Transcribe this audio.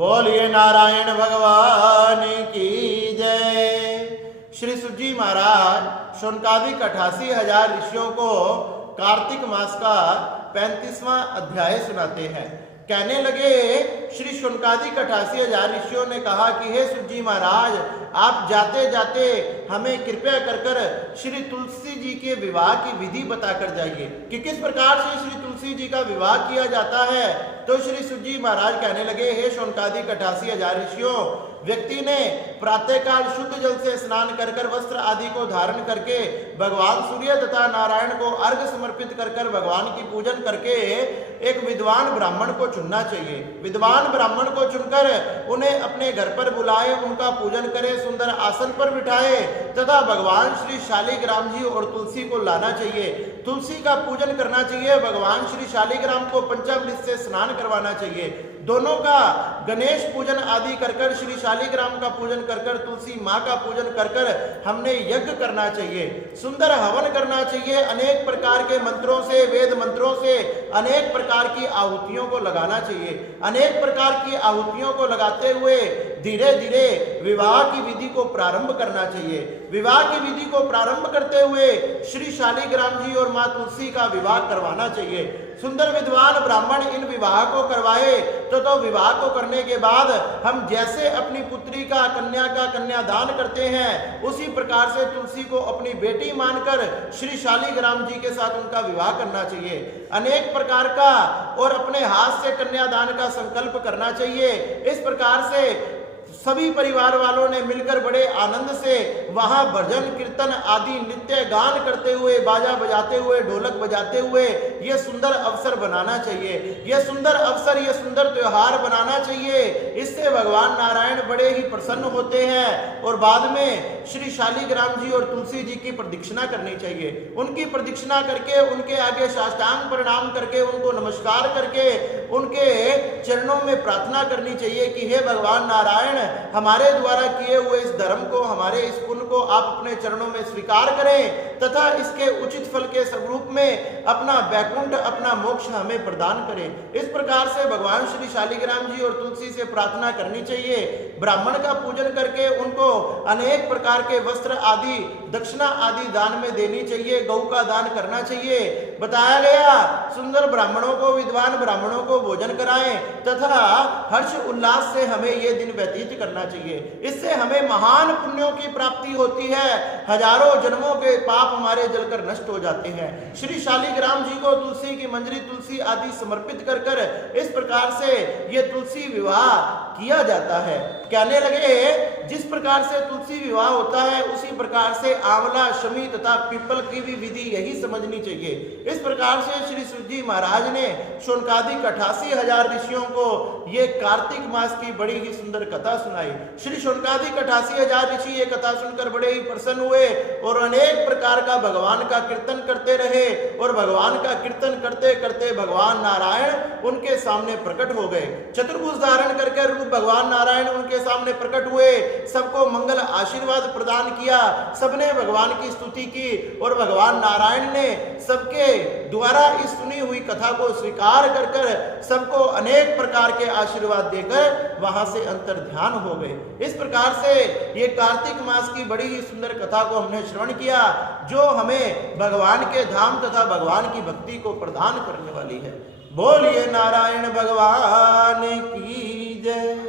बोलिए नारायण भगवान की जय। श्री सुजी महाराज शौनकादिक 88,000 ऋषियों को कार्तिक मास का 35वां अध्याय सुनाते हैं। कहने लगे, श्री शौनकादिक 88,000 ऋषियों ने कहा कि हे सुजी महाराज, आप जाते जाते हमें कृपया कर श्री तुलसी जी के विवाह की विधि बताकर जाइए कि किस प्रकार से श्री तुलसी जी का विवाह किया जाता है। तो श्री सुजी महाराज कहने लगे, हे शौनकादिक 88,000 ऋषियों, व्यक्ति ने प्रातःकाल शुद्ध जल से स्नान कर वस्त्र आदि को धारण करके भगवान सूर्य तथा नारायण को अर्घ समर्पित कर भगवान की पूजन करके एक विद्वान ब्राह्मण को चुनना चाहिए। विद्वान ब्राह्मण को चुनकर उन्हें अपने घर पर बुलाए, उनका पूजन करे, सुंदर आसन पर बिठाए तथा भगवान श्री शालिग्राम जी और तुलसी को लाना चाहिए। तुलसी का पूजन करना चाहिए। भगवान श्री शालिग्राम को पंचामृत से स्नान करवाना चाहिए। दोनों का गणेश पूजन आदि कर श्री शालिग्राम का पूजन कर तुलसी माँ का पूजन कर हमने यज्ञ करना चाहिए, सुंदर हवन करना चाहिए। अनेक प्रकार के मंत्रों से, वेद मंत्रों से अनेक प्रकार की आहुतियों को लगाना चाहिए। अनेक प्रकार की आहुतियों को लगाते हुए धीरे धीरे विवाह की विधि को प्रारंभ करना चाहिए। विवाह की विधि को प्रारंभ करते हुए श्री शालिग्राम जी और माँ तुलसी का विवाह करवाना चाहिए। सुंदर विद्वान ब्राह्मण इन विवाह को करवाए तो विवाह को करने के बाद हम जैसे अपनी पुत्री का कन्यादान करते हैं, उसी प्रकार से तुलसी को अपनी बेटी मानकर श्री शालिग्राम जी के साथ उनका विवाह करना चाहिए। अनेक प्रकार का और अपने हाथ से कन्यादान का संकल्प करना चाहिए। इस प्रकार से सभी परिवार वालों ने मिलकर बड़े आनंद से वहां भजन कीर्तन आदि नित्य गान करते हुए, बाजा बजाते हुए, ढोलक बजाते हुए यह सुंदर अवसर बनाना चाहिए। यह सुंदर अवसर, यह सुंदर त्योहार बनाना चाहिए। इससे भगवान नारायण बड़े ही प्रसन्न होते हैं और बाद में श्री शालिग्राम जी और तुलसी जी की प्रदक्षिणा करनी चाहिए। उनकी प्रदक्षिणा करके उनके आगे साष्टांग प्रणाम करके उनको नमस्कार करके उनके चरणों में प्रार्थना करनी चाहिए कि हे भगवान नारायण, हमारे द्वारा किए हुए इस धर्म को, हमारे इस पुण्य को आप अपने चरणों में स्वीकार करें तथा इसके उचित फल के स्वरूप में अपना वैकुंठ, अपना मोक्ष हमें प्रदान करें। इस प्रकार से भगवान श्री शालिग्राम जी और तुलसी से प्रार्थना करनी चाहिए। ब्राह्मण का पूजन करके उनको अनेक प्रकार के वस्त्र आदि, दक्षिणा आदि दान में देनी चाहिए। गौ का दान करना चाहिए। बताया गया, सुंदर ब्राह्मणों को, विद्वान ब्राह्मणों को भोजन कराएं तथा हर्ष उल्लास से हमें ये दिन व्यतीत करना चाहिए। इससे हमें महान पुण्यों की प्राप्ति होती है। हजारों जन्मों के पाप हमारे जलकर नष्ट हो जाते हैं। श्री शालिग्राम जी को तुलसी की मंजरी, तुलसी आदि समर्पित कर इस प्रकार से ये तुलसी विवाह किया जाता है। कहने लगे, जिस प्रकार से तुलसी विवाह होता है उसी प्रकार से आंवला, शमी तथा पीपल की भी विधि यही समझनी चाहिए। इस प्रकार से श्री सुजी महाराज ने शौनकादिक 88,000 ऋषियों को ये कार्तिक मास की बड़ी ही सुंदर कथा सुनाई। श्री शौनकादिक 88,000 ऋषि ये कथा सुनकर बड़े ही प्रसन्न हुए और अनेक प्रकार का भगवान का कीर्तन करते रहे और भगवान का कीर्तन करते करते भगवान नारायण उनके सामने प्रकट हो गए। चतुर्भुज धारण करके रूप भगवान नारायण उनके सामने प्रकट हुए। सबको मंगल आशीर्वाद प्रदान किया। सबने भगवान की स्तुति की और भगवान नारायण ने सबके द्वारा इस सुनी हुई कथा को स्वीकार कर सबको अनेक प्रकार के आशीर्वाद देकर वहां से अंतर ध्यान हो गए। इस प्रकार से ये कार्तिक मास की बड़ी ही सुंदर कथा को हमने श्रवण किया, जो हमें भगवान के धाम तथा भगवान की भक्ति को प्रदान करने वाली है। बोलिए नारायण भगवान की जय।